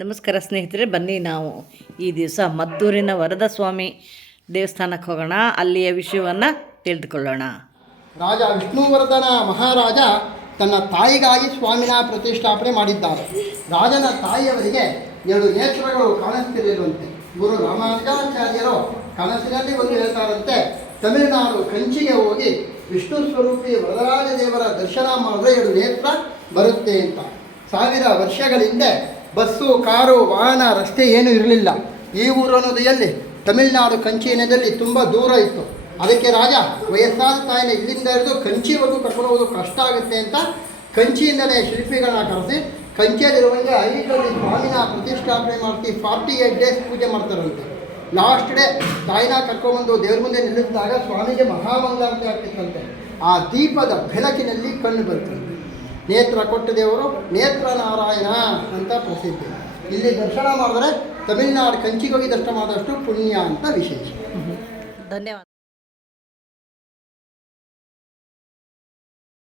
ನಮಸ್ಕಾರ ಸ್ನೇಹಿತರೆ, ಬನ್ನಿ ನಾವು ಈ ದಿವಸ ಮದ್ದೂರಿನ ವರದ ಸ್ವಾಮಿ ದೇವಸ್ಥಾನಕ್ಕೆ ಹೋಗೋಣ. ಅಲ್ಲಿಯ ವಿಷಯವನ್ನು ತಿಳಿದುಕೊಳ್ಳೋಣ. ರಾಜ ವಿಷ್ಣುವರ್ಧನ ಮಹಾರಾಜ ತನ್ನ ತಾಯಿಗಾಗಿ ಸ್ವಾಮಿನ ಪ್ರತಿಷ್ಠಾಪನೆ ಮಾಡಿದ್ದಾರೆ. ರಾಜನ ತಾಯಿಯವರಿಗೆ ಎರಡು ನೇತ್ರಗಳು ಕಾಣಿಸ್ತಿರಲಿರುವಂತೆ ಗುರು ರಾಮಾನುಜಾಚಾರ್ಯರು ಕನಸಿನಲ್ಲಿ ಒಂದು ಹೇಳ್ತಾರಂತೆ, ತಮಿಳುನಾಡು ಕಂಚಿಗೆ ಹೋಗಿ ವಿಷ್ಣು ಸ್ವರೂಪಿ ವರದರಾಜ ದೇವರ ದರ್ಶನ ಮಾಡಿದ್ರೆ ಎರಡು ನೇತ್ರ ಬರುತ್ತೆ ಅಂತ. ಸಾವಿರ ವರ್ಷಗಳ ಹಿಂದೆ ಬಸ್ಸು, ಕಾರು, ವಾಹನ, ರಸ್ತೆ ಏನೂ ಇರಲಿಲ್ಲ. ಈ ಊರು ಅನ್ನೋದು ಎಲ್ಲಿ ತಮಿಳುನಾಡು ಕಂಚಿನದಲ್ಲಿ ತುಂಬ ದೂರ ಇತ್ತು. ಅದಕ್ಕೆ ರಾಜ, ವಯಸ್ಸಾದ ತಾಯಿನ ಇಲ್ಲಿಂದ ಹಿಡಿದು ಕಂಚಿವರೆಗೂ ಕರ್ಕೊಂಡು ಕಷ್ಟ ಆಗುತ್ತೆ ಅಂತ ಕಂಚಿಯಿಂದಲೇ ಶಿಲ್ಪಿಗಳನ್ನ ಕರೆಸಿ ಕಂಚಿಯಲ್ಲಿರುವಂಗೆ ಐದರಲ್ಲಿ ಸ್ವಾಮಿನ ಪ್ರತಿಷ್ಠಾಪನೆ ಮಾಡ್ತಿ ಫಾರ್ಟಿ ಏಟ್ ಡೇಸ್ ಪೂಜೆ ಮಾಡ್ತಾರಂತೆ. ಲಾಸ್ಟ್ ಡೇ, ತಾಯಿನ ಕರ್ಕೊಂಡ್ಬಂದು ದೇವ್ರ ಮುಂದೆ ನಿಲ್ಲಿಸಿದಾಗ ಸ್ವಾಮಿಗೆ ಮಹಾಮಂಗಳಾರತಿ ಆಗ್ತಿತ್ತಂತೆ. ಆ ದೀಪದ ಬೆಳಕಿನಲ್ಲಿ ಕಣ್ಣು ಬರ್ತಂತೆ ನೇತ್ರ ಕೊಟ್ಟ ದೇವರು, ನೇತ್ರ ನಾರಾಯಣ ಅಂತ ಪ್ರಸಿದ್ಧಿ. ಇಲ್ಲಿ ದರ್ಶನ ಮಾಡಿದ್ರೆ ತಮಿಳುನಾಡು ಕಂಚಿಗೋಗಿ ದರ್ಶನ ಮಾಡಿದಷ್ಟು ಪುಣ್ಯ ಅಂತ ವಿಶೇಷ. ಧನ್ಯವಾದ.